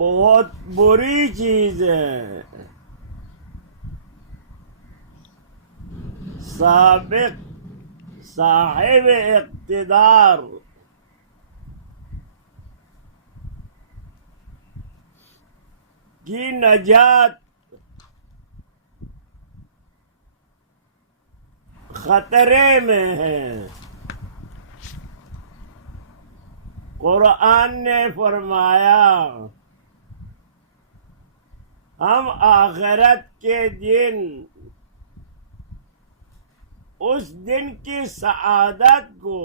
بہت بری چیز ہے. سابق صاحب اقتدار کی نجات خطرے میں ہے. قرآن نے فرمایا ہم آخرت کے دن اس دن کی سعادت کو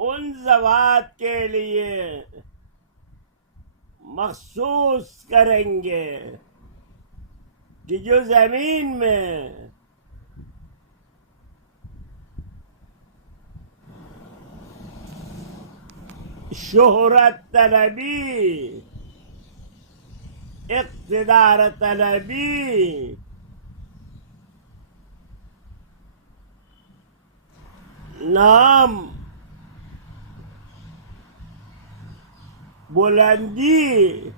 ان ذوات کے لیے مخصوص کریں گے کہ جو زمین میں شہرت طلبی، اقتدار طلبی، نام بلندی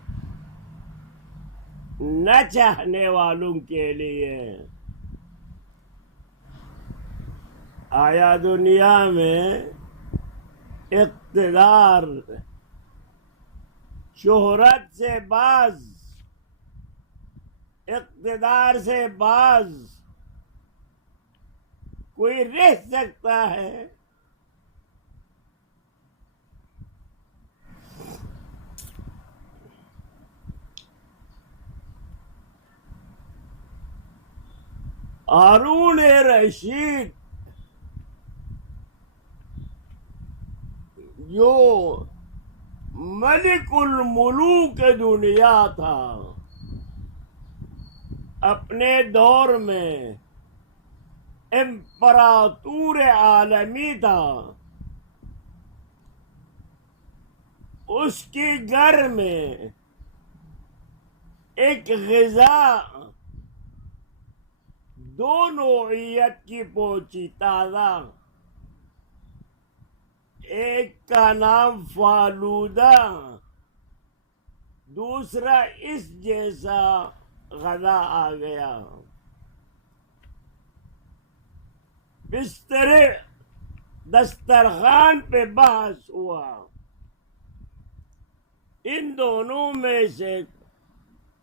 نہ چاہنے والوں کے لیے آیا دنیا میں اقتدار، شہرت سے باز، اقتدار سے باز کوئی رہ سکتا ہے؟ ہارون رشید جو ملک الملوک دنیا تھا، اپنے دور میں امپراتور عالمی تھا، اس کے گھر میں ایک غذا دو نوعیت کی پہنچی تازہ. ایک کا نام فالودہ، دوسرا اس جیسا غذا آ گیا. بستر دسترخوان پہ بحث ہوا ان دونوں میں سے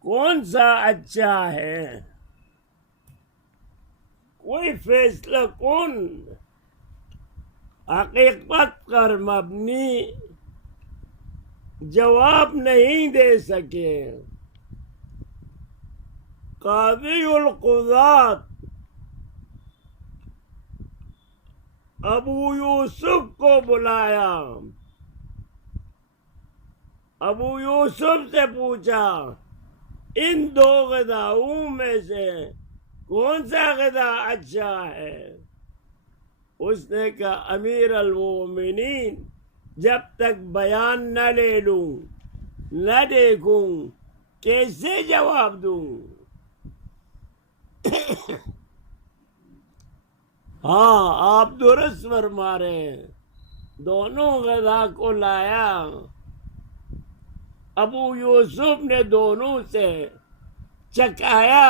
کون سا اچھا ہے. کوئی فیصلہ کون حقیقت پر مبنی جواب نہیں دے سکے. قاضی القضات ابو یوسف کو بلایا، ابو یوسف سے پوچھا ان دو غذاؤں میں سے کون سا غذا اچھا ہے؟ اس نے کہا امیر المومنین جب تک بیان نہ لے لوں، نہ دیکھوں، کیسے جواب دوں؟ ہاں آپ درست فرما رہے ہیں. دونوں غذا کو لایا، ابو یوسف نے دونوں سے چکھایا.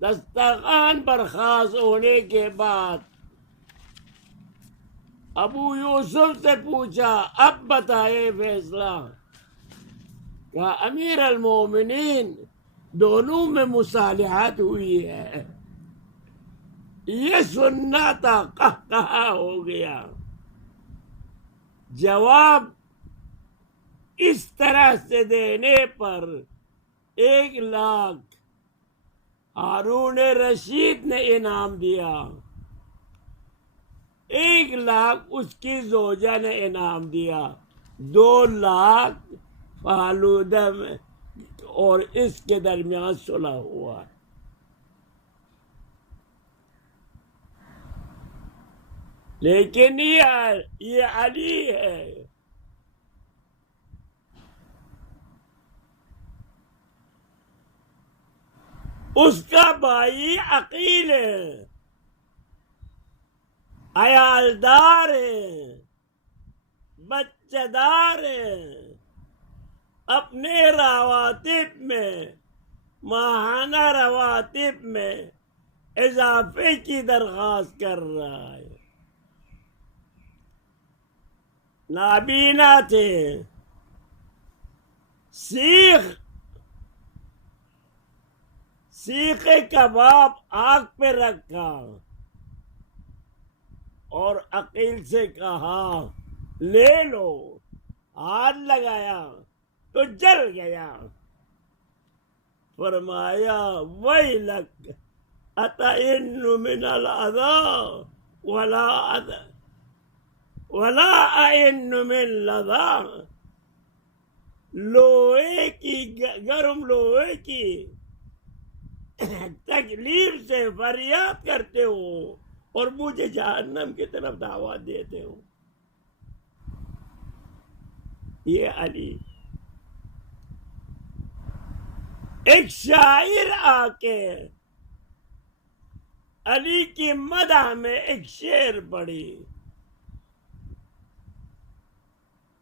دسترخوان پر خاص ہونے کے بعد ابو یوسف سے پوچھا اب بتائے فیصلہ. کہا امیر المومنین دونوں میں مصالحت ہوئی ہے. یہ سننا تھا، کہا ہو گیا. جواب اس طرح سے دینے پر 1,00,000 ہارون رشید نے انعام دیا، 1,00,000 اس کی زوجہ نے انعام دیا، 2,00,000 فالودہ میں اور اس کے درمیان صلح ہوا. لیکن یہ علی ہے. اس کا بھائی عقیل ہے، عیالدار ہے، بچہ دار ہیں، اپنے رواتب میں، ماہانہ رواتب میں اضافے کی درخواست کر رہا ہے۔ نابینا تھے، سیخ کباب آگ پہ رکھا اور عقیل سے کہا لے لو، ہاتھ لگایا تو جل گیا۔ فرمایا ویلک اتئن من الاذی ولا أئن من لظى، لوہے کی، گرم لوہے کی تکلیف سے فریاد کرتے ہو اور مجھے جہنم کی طرف دعوت دیتے ہو۔ یہ علی۔ ایک شاعر آ کے علی کی مدح میں ایک شعر پڑھی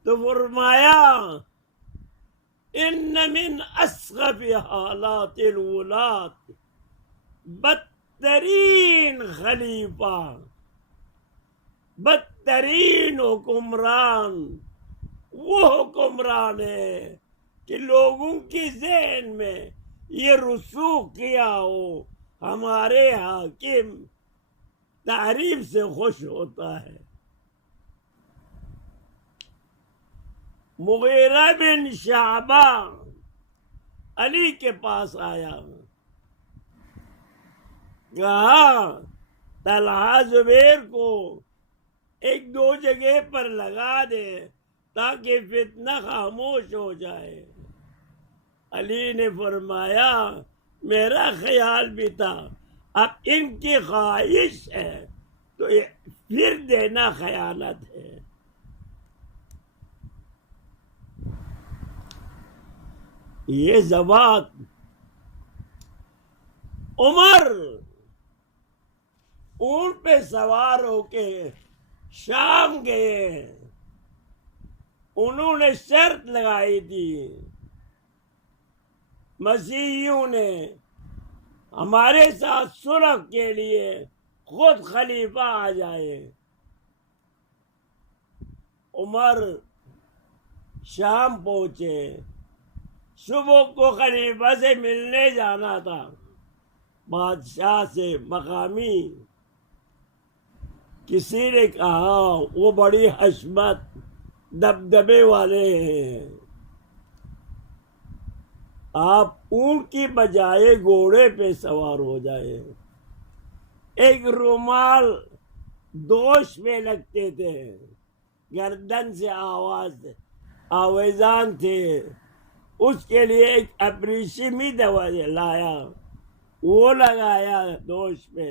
تو فرمایا ان من اسخف حالات الولاة بدترین خلیفہ، بدترین حکمران وہ حکمران ہے کہ لوگوں کی ذہن میں یہ رسوخ کیا ہو ہمارے حاکم تعریف سے خوش ہوتا ہے۔ مغیرہ بن شعبہ علی کے پاس آیا، کہا طلحہ زبیر کو ایک دو جگہ پر لگا دے تاکہ فتنہ خاموش ہو جائے۔ علی نے فرمایا میرا خیال بھی تھا، اب ان کی خواہش ہے تو پھر دینا خیانت ہے۔ یہ ضباط عمر اونٹ پہ سوار ہو کے شام گئے، انہوں نے شرط لگائی تھی مسیحیوں نے ہمارے ساتھ صلح کے لیے خود خلیفہ آ جائے۔ عمر شام پہنچے، صبح کو خلیفہ سے ملنے جانا تھا، بادشاہ سے مقامی کسی نے کہا وہ بڑی حشمت دبدبے والے ہیں، آپ اونٹ کی بجائے گھوڑے پہ سوار ہو جائے۔ ایک رومال دوش میں لگتے تھے، گردن سے آویزان تھے، اس کے لیے ایک اپریشمی دوا لایا، وہ لگایا دوش پہ،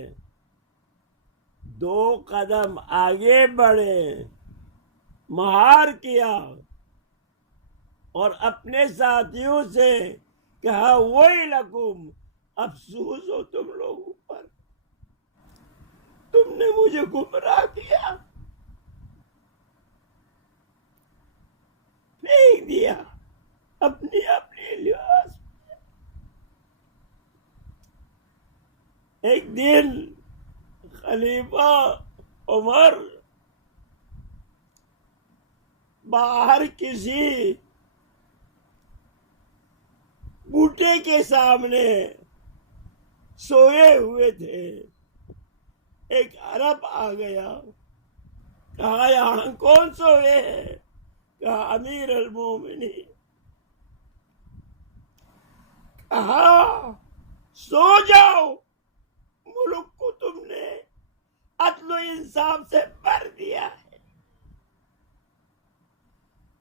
دو قدم آگے بڑھے، مہار کیا اور اپنے ساتھیوں سے کہا ویلکم، افسوس ہو تم لوگوں پر، تم نے مجھے گمراہ کیا، پھینک دیا اپنی لباس۔ ایک دن خلیفہ عمر باہر کسی بوٹے کے سامنے سوئے ہوئے تھے، ایک عرب آ گیا، کہا یہاں کون سوئے ہے؟ کہا امیر المومنین۔ کہا سو جاؤ، ملک کو تم نے عدل و انصاف سے بھر دیا ہے،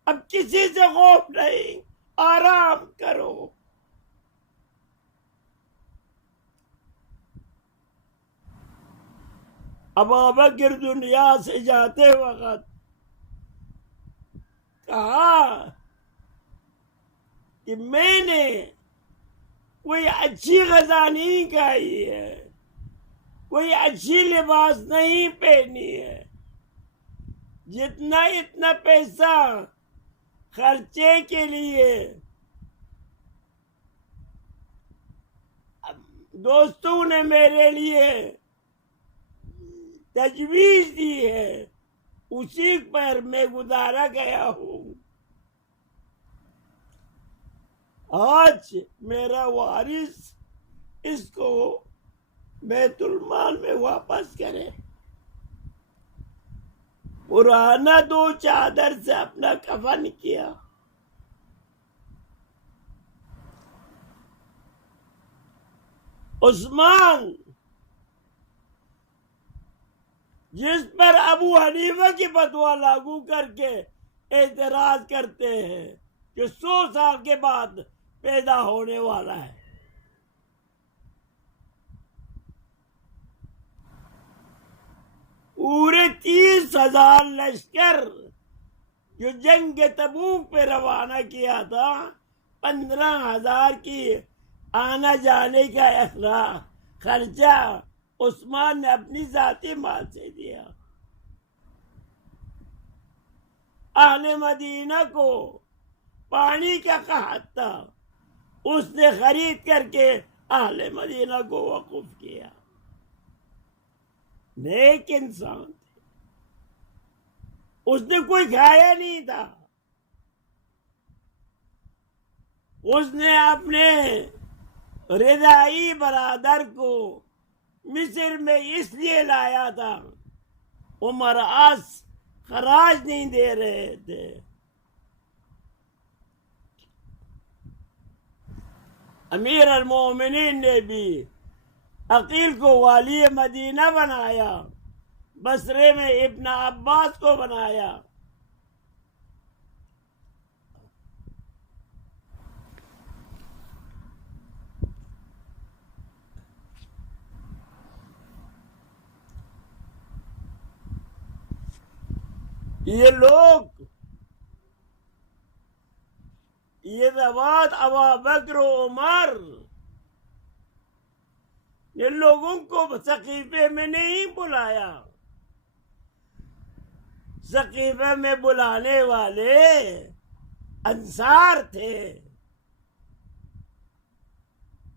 اب کسی سے خوف نہیں، آرام کرو۔ ابوبکر دنیا سے جاتے وقت کہا کہ میں نے کوئی اچھی غذا نہیں کھائی ہے، کوئی اچھی لباس نہیں پہنی ہے، جتنا اتنا پیسہ خرچے کے لیے دوستوں نے میرے لیے تجویز دی ہے، اسی پر میں گزارا گیا ہوں۔ آج میرا وارث اس کو بیت المال میں واپس کرے، پرانا 2 چادر سے اپنا کفن کیا۔ عثمان جس پر ابو حنیفہ کی فتویٰ لاگو کر کے اعتراض کرتے ہیں کہ 100 سال کے بعد پیدا ہونے والا ہے، پورے 30,000 لشکر جو جنگ تبوک پہ روانہ کیا تھا، 15,000 کی آنا جانے کا خرچہ عثمان نے اپنی ذاتی مال سے دیا۔ اہل مدینہ کو پانی کا قحط تھا، اس نے خرید کر کے اہل مدینہ کو وقف کیا۔ نیک انسان تھے، اس نے کوئی کھایا نہیں تھا، اس نے اپنے رضائی برادر کو مصر میں اس لیے لایا تھا، عمر آس خراج نہیں دے رہے تھے۔ امیر المومنین نے بھی عقیل کو والی مدینہ بنایا، بصرے میں ابن عباس کو بنایا۔ یہ لوگ، یہ ذوات ابابکر و عمر، یہ لوگوں کو سقیفے میں نہیں بلایا، سقیفے میں بلانے والے انصار تھے۔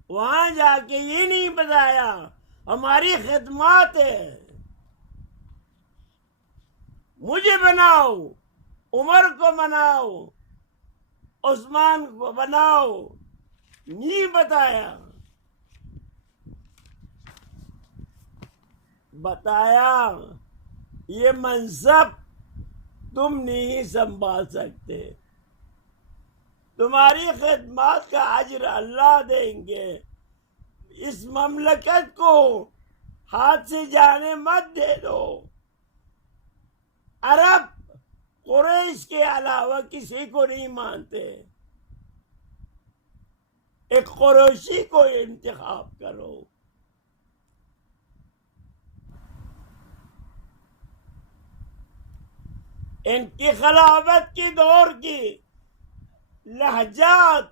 وہاں جا کے یہ نہیں بتایا ہماری خدمات ہے، مجھے بناؤ، عمر کو بناؤ، عثمان کو بناؤ، نہیں بتایا۔ بتایا یہ منصب تم نہیں سنبھال سکتے، تمہاری خدمات کا اجر اللہ دیں گے، اس مملکت کو ہاتھ سے جانے مت دے دو۔ عرب قریش کے علاوہ کسی کو نہیں مانتے، ایک قریشی کو انتخاب کرو۔ ان کی خلافت کی دور کی لہجات،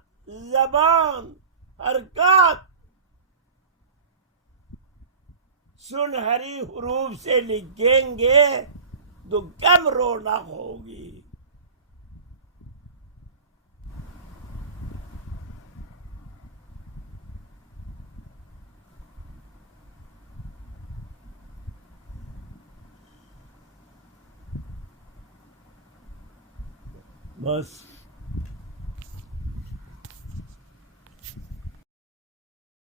زبان، حرکات سنہری حروف سے لکھیں گے تو کم رونق ہوگی۔ بس